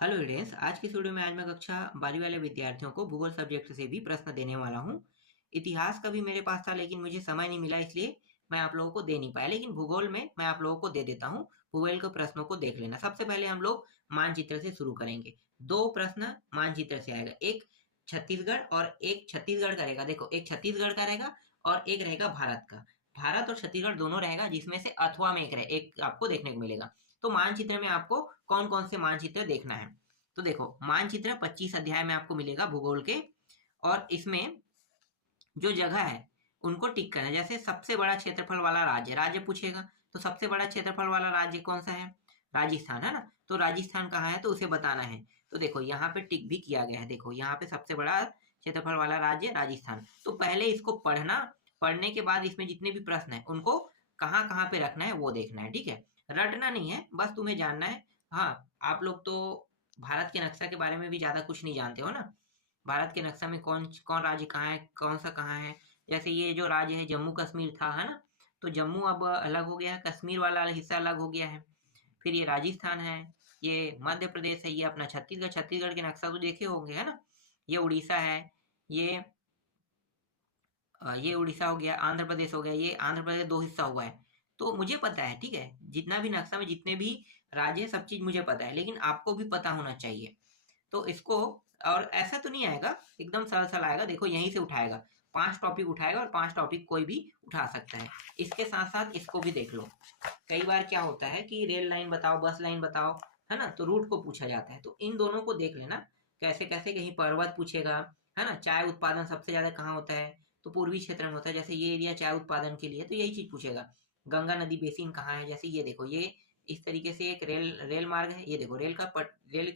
Hello students, आज की इस वीडियो में आज मैं कक्षा 12वीं वाले विद्यार्थियों को भूगोल सब्जेक्ट से भी प्रश्न देने वाला हूँ। इतिहास का भी मेरे पास था लेकिन मुझे समय नहीं मिला, इसलिए मैं आप लोगों को दे नहीं पाया, लेकिन भूगोल में मैं आप लोगों को दे देता हूँ। भूगोल के प्रश्नों को देख लेना। सबसे पहले हम लोग मानचित्र से शुरू करेंगे। दो प्रश्न मानचित्र से आएगा, एक छत्तीसगढ़ और एक छत्तीसगढ़ का रहेगा। देखो, एक छत्तीसगढ़ का रहेगा और एक रहेगा भारत का। भारत और छत्तीसगढ़ दोनों रहेगा, जिसमें से अथवा में एक आपको देखने को मिलेगा। तो मानचित्र में आपको कौन कौन से मानचित्र देखना है। तो देखो, मानचित्र 25 अध्याय में आपको मिलेगा भूगोल के, और इसमें जो जगह है उनको टिक करना है। जैसे सबसे बड़ा क्षेत्रफल वाला राज्य पूछेगा, तो सबसे बड़ा क्षेत्रफल वाला राज्य कौन सा है? राजस्थान है ना। तो राजस्थान कहाँ है तो उसे बताना है। तो देखो, यहाँ पे टिक भी किया गया है। देखो, यहाँ पे सबसे बड़ा क्षेत्रफल वाला राज्य राजस्थान। तो पहले इसको पढ़ना, पढ़ने के बाद इसमें जितने भी प्रश्न है उनको कहाँ कहाँ पे रखना है वो देखना है। ठीक है, रटना नहीं है, बस तुम्हें जानना है। हाँ, आप लोग तो भारत के नक्शा के बारे में भी ज्यादा कुछ नहीं जानते हो ना। भारत के नक्शा में कौन कौन राज्य कहाँ है, कौन सा कहाँ है। जैसे ये जो राज्य है जम्मू कश्मीर था, है ना। तो जम्मू अब अलग हो गया है, कश्मीर वाला हिस्सा अलग हो गया है। फिर ये राजस्थान है, ये मध्य प्रदेश है, ये अपना छत्तीसगढ़। छत्तीसगढ़ के नक्शा तो देखे होंगे, है ना। ये उड़ीसा है, ये ये उड़ीसा हो गया, आंध्र प्रदेश हो गया। ये आंध्र प्रदेश दो हिस्सा हुआ है। तो मुझे पता है, ठीक है, जितना भी नक्शा में जितने भी राज्य है सब चीज मुझे पता है, लेकिन आपको भी पता होना चाहिए। तो इसको, और ऐसा तो नहीं आएगा एकदम सरल सरल आएगा। देखो, यहीं से उठाएगा, 5 टॉपिक उठाएगा और 5 टॉपिक कोई भी उठा सकता है। इसके साथ साथ इसको भी देख लो। कई बार क्या होता है कि रेल लाइन बताओ, बस लाइन बताओ, है ना, तो रूट को पूछा जाता है। तो इन दोनों को देख लेना, कैसे कैसे। कहीं पर्वत पूछेगा, है ना। चाय उत्पादन सबसे ज्यादा कहाँ होता है तो पूर्वी क्षेत्र में होता है। जैसे ये एरिया चाय उत्पादन के लिए, तो यही चीज पूछेगा। गंगा नदी बेसिन कहाँ है, जैसे ये देखो, ये इस तरीके से एक रेल मार्ग है। ये देखो, रेल का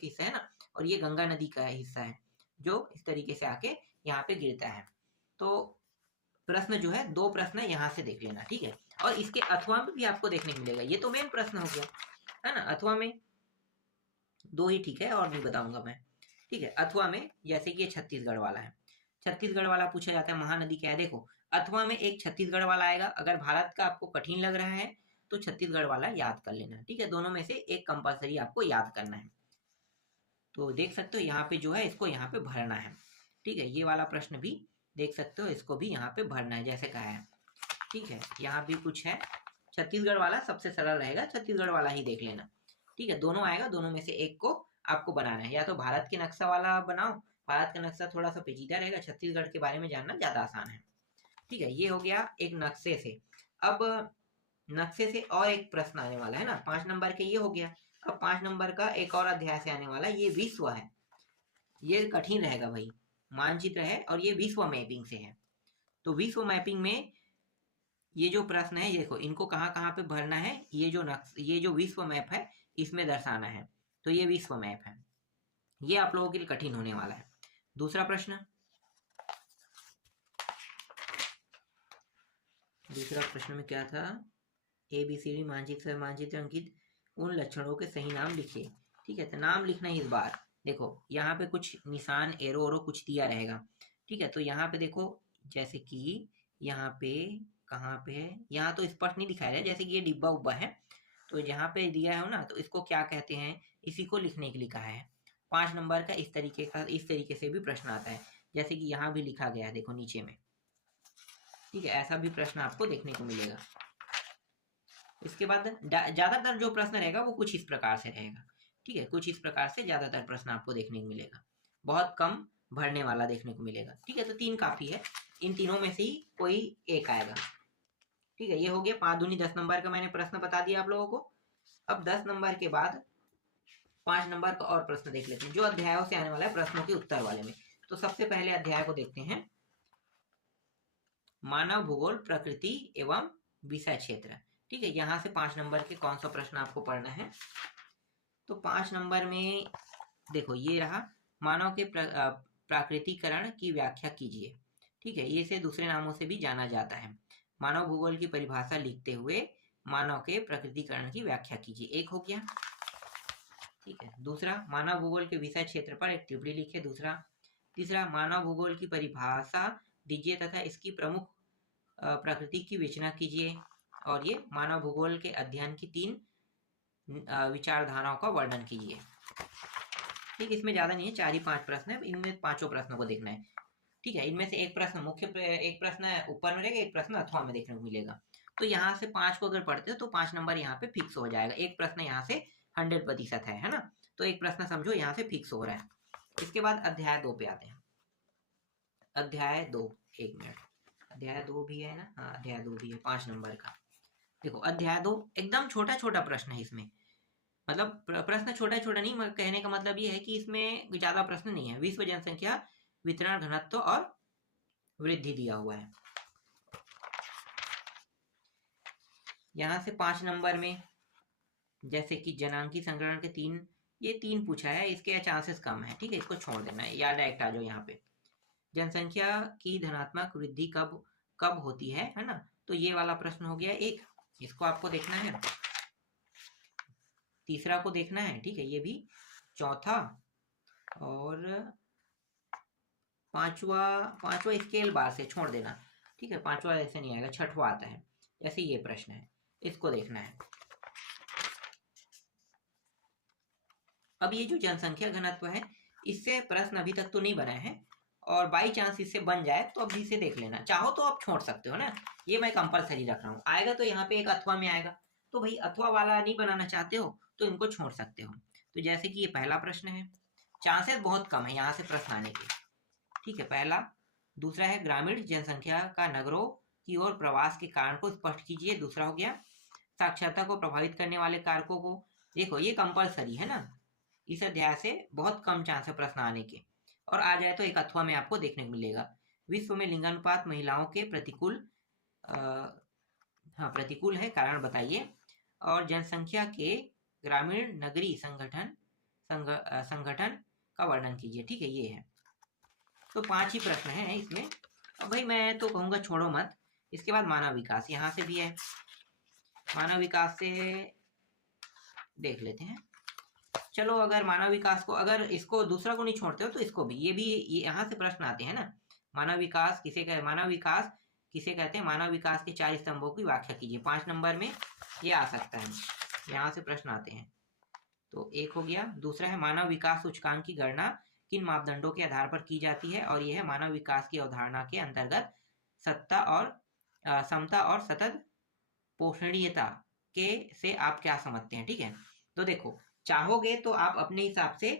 हिस्सा है ना, और ये गंगा नदी का हिस्सा है जो इस तरीके से आके यहाँ पे गिरता है। तो प्रश्न जो है, 2 प्रश्न यहाँ से देख लेना, ठीक है। और इसके अथवा में भी आपको देखने को मिलेगा। ये तो मेन प्रश्न हो गया, है ना। अथवा में 2 ही ठीक है, और नहीं बताऊंगा मैं। ठीक है, अथवा में जैसे कि ये छत्तीसगढ़ वाला है। छत्तीसगढ़ वाला पूछा जाता है महानदी क्या है। देखो, अथवा में एक छत्तीसगढ़ वाला आएगा। अगर भारत का आपको कठिन लग रहा है तो छत्तीसगढ़ वाला याद कर लेना, ठीक है। दोनों में से एक कंपलसरी आपको याद करना है। तो देख सकते हो यहाँ पे जो है इसको यहाँ पे भरना है, ठीक है। ये वाला प्रश्न भी देख सकते हो, इसको भी यहाँ पे भरना है जैसे कहा है, ठीक है। यहाँ भी कुछ है। छत्तीसगढ़ वाला सबसे सरल रहेगा, छत्तीसगढ़ वाला ही देख लेना, ठीक है। दोनों आएगा, दोनों में से एक को आपको बनाना है। या तो भारत के नक्शा वाला बनाओ, भारत का नक्शा थोड़ा सा पेचीदा रहेगा, छत्तीसगढ़ के बारे में जानना ज्यादा आसान है, ठीक है। ये हो गया एक नक्शे से। अब नक्शे से और एक प्रश्न आने वाला है ना, 5 नंबर के, ये हो गया। अब 5 नंबर का एक और अध्याय से आने वाला है, ये विश्व है। ये कठिन रहेगा भाई, मानचित्र है और ये विश्व मैपिंग से है। तो विश्व मैपिंग में ये जो प्रश्न है, ये देखो, इनको कहाँ कहाँ पे भरना है। ये जो विश्व मैप है इसमें दर्शाना है। तो ये विश्व मैप है, ये आप लोगों के लिए कठिन होने वाला है। दूसरा प्रश्न, दूसरा प्रश्न में क्या था? ABCD मानचित्र, मानचित्र अंकित उन लक्षणों के सही नाम लिखिए, ठीक है। तो नाम लिखना है इस बार। देखो, यहाँ पे कुछ निशान, एरो ओरो कुछ दिया रहेगा, ठीक है। तो यहाँ पे देखो, जैसे कि यहाँ पे कहाँ पे है, यहाँ तो स्पष्ट नहीं दिखाया है। जैसे कि ये डिब्बा उब्बा है, तो जहाँ पे दिया है ना, तो इसको क्या कहते हैं, इसी को लिखने के लिए कहा है। 5 नंबर का इस तरीके से भी प्रश्न आता है, जैसे कि यहाँ भी लिखा गया है, देखो नीचे में, ठीक है। ऐसा भी प्रश्न आपको देखने को मिलेगा। इसके बाद ज्यादातर जो प्रश्न रहेगा वो कुछ इस प्रकार से रहेगा, ठीक है। कुछ इस प्रकार से ज्यादातर प्रश्न आपको देखने को मिलेगा, बहुत कम भरने वाला देखने को मिलेगा, ठीक है। तो 3 काफी है, इन तीनों में से ही कोई एक आएगा, ठीक है। ये हो गया 5 दूनी 10 नंबर का, मैंने प्रश्न बता दिया आप लोगों को। अब 10 नंबर के बाद 5 नंबर का और प्रश्न देख लेते हैं, जो अध्यायों से आने वाला है प्रश्नों के उत्तर वाले में। तो सबसे पहले अध्याय को देखते हैं, मानव भूगोल प्रकृति एवं विषय क्षेत्र, ठीक है। यहाँ से 5 नंबर के कौन सा प्रश्न आपको पढ़ना है। तो 5 नंबर में देखो, ये रहा, मानव के प्राकृतिकरण की व्याख्या कीजिए, ठीक है। ये इसे दूसरे नामों से भी जाना जाता है। मानव भूगोल की परिभाषा लिखते हुए मानव के प्रकृतिकरण की व्याख्या कीजिए, एक हो गया, ठीक है। दूसरा, मानव भूगोल के विषय क्षेत्र पर एक टिप्पणी लिखे, दूसरा। तीसरा, मानव भूगोल की परिभाषा दीजिए तथा इसकी प्रमुख प्रकृति की विवेचना कीजिए। और ये मानव भूगोल के अध्ययन की 3 विचारधाराओं का वर्णन कीजिए। ठीक, इसमें ज्यादा नहीं है, 4 ही 5 प्रश्न है, इनमें पांचों प्रश्नों को देखना है। ठीक है, इनमें से एक प्रश्न एक प्रश्न ऊपर में रहेगा, एक प्रश्न अथवा में देखने को मिलेगा। तो यहाँ से 5 को अगर पढ़ते हो तो 5 नंबर यहाँ पे फिक्स हो जाएगा। एक प्रश्न यहाँ से 100% है ना, तो एक प्रश्न समझो यहाँ से फिक्स हो रहा है। इसके बाद अध्याय 2 पे आते हैं। अध्याय 2, 1 मिनट, अध्याय 2 भी है ना, हाँ अध्याय 2 भी है 5 नंबर का। देखो अध्याय 2 एकदम छोटा छोटा प्रश्न है इसमें, मतलब प्रश्न छोटा छोटा नहीं, कहने का मतलब ये है कि इसमें ज्यादा प्रश्न नहीं है। विश्व जनसंख्या वितरण घनत्व और वृद्धि दिया हुआ है। यहाँ से 5 नंबर में जैसे कि जनांकी संग्रहण के 3 पूछा है, इसके चांसेस कम है। ठीक है, इसको छोड़ देना है या डायरेक्ट आ जाओ यहाँ पे। जनसंख्या की धनात्मक वृद्धि कब कब होती है ना, तो ये वाला प्रश्न हो गया एक, इसको आपको देखना है। तीसरा को देखना है, ठीक है, ये भी। चौथा और पांचवा स्केल बार से छोड़ देना। ठीक है, पांचवा ऐसे नहीं आएगा, छठवा आता है। जैसे ये प्रश्न है, इसको देखना है। अब ये जो जनसंख्या घनत्व है, इससे प्रश्न अभी तक तो नहीं बना है, और बाई चांस इससे बन जाए तो अब इसे देख लेना। चाहो तो आप छोड़ सकते हो ना, ये मैं कंपलसरी रख रहा हूँ। आएगा तो यहाँ पे एक अथवा में आएगा, तो भाई अथवा वाला नहीं बनाना चाहते हो तो इनको छोड़ सकते हो। तो जैसे कि ये पहला प्रश्न है, चांसेस बहुत कम है यहाँ से प्रश्न आने के। ठीक है, पहला। दूसरा है ग्रामीण जनसंख्या का नगरों की ओर प्रवास के कारण को स्पष्ट कीजिए। दूसरा हो गया साक्षरता को प्रभावित करने वाले कारकों को। देखो ये कंपलसरी है ना, इस अध्याय से बहुत कम चांस है प्रश्न आने के, और आ जाए तो एक अथवा में आपको देखने को मिलेगा। विश्व में लिंगानुपात महिलाओं के प्रतिकूल प्रतिकूल है, कारण बताइए। और जनसंख्या के ग्रामीण नगरीय संगठन का वर्णन कीजिए। ठीक है, ये है। तो 5 ही प्रश्न है इसमें। अब भाई मैं तो कहूँगा छोड़ो मत। इसके बाद मानव विकास यहाँ से भी है, मानव विकास से देख लेते हैं। चलो अगर मानव विकास को, अगर इसको दूसरा को नहीं छोड़ते हो तो इसको भी, ये यहाँ से प्रश्न आते हैं ना। मानव विकास किसे कहते हैं? मानव विकास के 4 स्तंभों की व्याख्या कीजिए। 5 नंबर में ये आ सकता है, यहाँ से प्रश्न आते हैं। तो एक हो गया। दूसरा है मानव विकास सूचकांक की गणना किन मापदंडों के आधार पर की जाती है, और यह है मानव विकास की अवधारणा के अंतर्गत समता और सतत पोषणीयता के से आप क्या समझते हैं। ठीक है, तो देखो चाहोगे तो आप अपने हिसाब से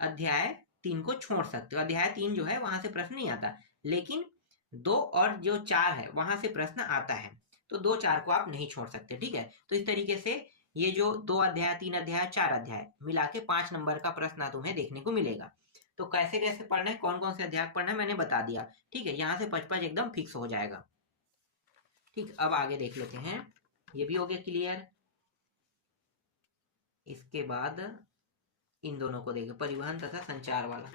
अध्याय 3 को छोड़ सकते हो। अध्याय 3 जो है वहां से प्रश्न नहीं आता, लेकिन 2 और जो 4 है वहां से प्रश्न आता है, तो 2 4 को आप नहीं छोड़ सकते। ठीक है, तो इस तरीके से ये जो 2 अध्याय 3 अध्याय 4 अध्याय मिला के 5 नंबर का प्रश्न तुम्हें देखने को मिलेगा। तो कैसे कैसे पढ़ना है, कौन कौन से अध्याय पढ़ना है मैंने बता दिया। ठीक है, यहाँ से 5 एकदम फिक्स हो जाएगा। ठीक, अब आगे देख लेते हैं। ये भी हो गया क्लियर। इसके बाद इन दोनों को देखें, परिवहन तथा संचार वाला।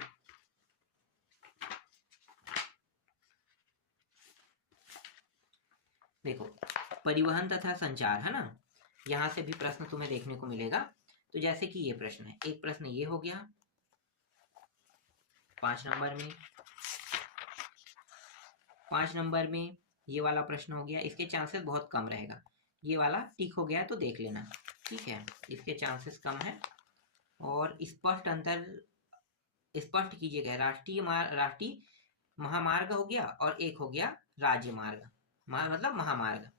देखो परिवहन तथा संचार है ना, यहां से भी प्रश्न तुम्हें देखने को मिलेगा। तो जैसे कि ये प्रश्न है, एक प्रश्न ये हो गया 5 नंबर में। 5 नंबर में ये वाला प्रश्न हो गया, इसके चांसेस बहुत कम रहेगा। ये वाला टिक हो गया तो देख लेना। ठीक है, इसके चांसेस कम है। और स्पष्ट कीजिएगा, राष्ट्रीय महामार्ग हो गया, और एक हो गया राज्य मार्ग, मतलब महामार्ग।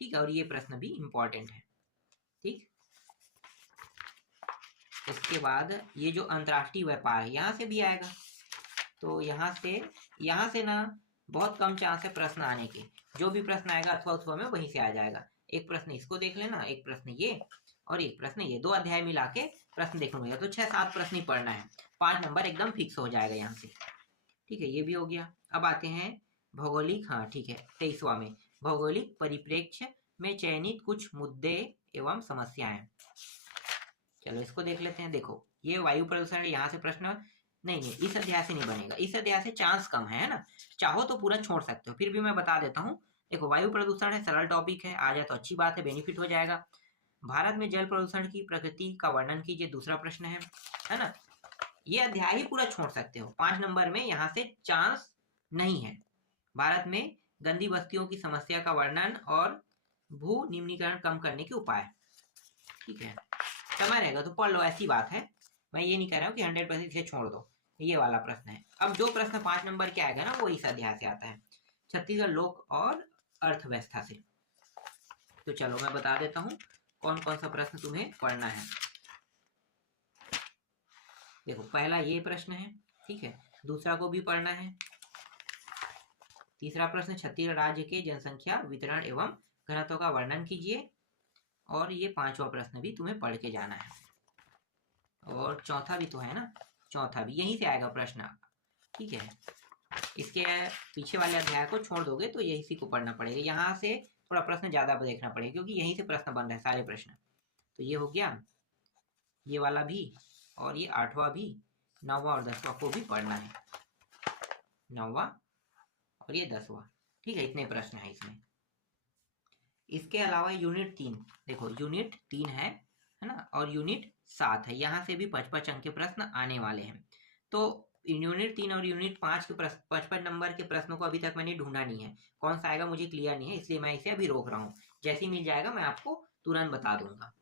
ठीक है, और ये प्रश्न भी इंपॉर्टेंट है। ठीक, इसके बाद ये जो अंतरराष्ट्रीय व्यापार है यहाँ से भी आएगा। तो यहाँ से ना बहुत कम चांस है प्रश्न आने के। जो भी प्रश्न आएगा अथवा में वहीं से आ जाएगा। एक प्रश्न इसको देख लेना, एक प्रश्न ये, और एक प्रश्न ये, 2 अध्याय मिला के प्रश्न देखने मिलेगा। तो 6-7 प्रश्न ही पढ़ना है, 5 नंबर एकदम फिक्स हो जाएगा यहाँ से। ठीक है, ये भी हो गया। अब आते हैं भौगोलिक, हाँ ठीक है 23वां में, भौगोलिक परिप्रेक्ष्य में चयनित कुछ मुद्दे एवं समस्याएं। चलो इसको देख लेते हैं। देखो ये वायु प्रदूषण, यहाँ से प्रश्न नहीं, इस अध्याय से नहीं बनेगा, इस अध्याय से चांस कम है ना। चाहो तो पूरा छोड़ सकते हो, फिर भी मैं बता देता हूँ। देखो वायु प्रदूषण है, सरल टॉपिक है, आ जाए तो अच्छी बात है, बेनिफिट हो जाएगा। भारत में जल प्रदूषण की प्रकृति का वर्णन कीजिए, दूसरा प्रश्न है ना। ये अध्याय ही पूरा छोड़ सकते हो, 5 नंबर में यहाँ से चांस नहीं है। भारत में गंदी बस्तियों की समस्या का वर्णन और भू निम्नीकरण कम करने के उपाय। ठीक है, समय रहेगा तो पढ़ लो, ऐसी बात है, मैं ये नहीं कह रहा हूँ कि 100% इसे छोड़ दो, ये वाला प्रश्न है। अब जो प्रश्न 5 नंबर के आएगा ना वो इस अध्याय से आता है, छत्तीसगढ़ लोक और अर्थव्यवस्था से। तो चलो मैं बता देता हूँ कौन कौन सा प्रश्न तुम्हें पढ़ना है। देखो पहला ये प्रश्न है, ठीक है, दूसरा को भी पढ़ना है। तीसरा प्रश्न छत्तीसगढ़ राज्य के जनसंख्या वितरण एवं घनत्व का वर्णन कीजिए, और ये 5वां प्रश्न भी तुम्हें पढ़ के जाना है। और चौथा भी तो है ना, चौथा भी यहीं से आएगा प्रश्न, ठीक है। इसके पीछे वाले अध्याय को छोड़ दोगे तो यही को पढ़ना पड़ेगा, यहाँ से थोड़ा प्रश्न ज्यादा देखना पड़ेगा क्योंकि यहीं से प्रश्न बन रहे हैं सारे प्रश्न। तो ये हो गया, ये वाला भी, और ये 8वां भी, 9वां और 10वां को भी पढ़ना है, 9वां और ये 10वां, ठीक है। इतने प्रश्न है इसमें। इसके अलावा यूनिट 3, देखो यूनिट 3 है ना, और यूनिट 7 है, यहाँ से भी 55 अंक के प्रश्न आने वाले हैं। तो यूनिट 3 और यूनिट 5 के 55 नंबर के प्रश्नों को अभी तक मैंने ढूंढा नहीं है, कौन सा आएगा मुझे क्लियर नहीं है, इसलिए मैं इसे अभी रोक रहा हूँ। जैसे ही मिल जाएगा मैं आपको तुरंत बता दूंगा।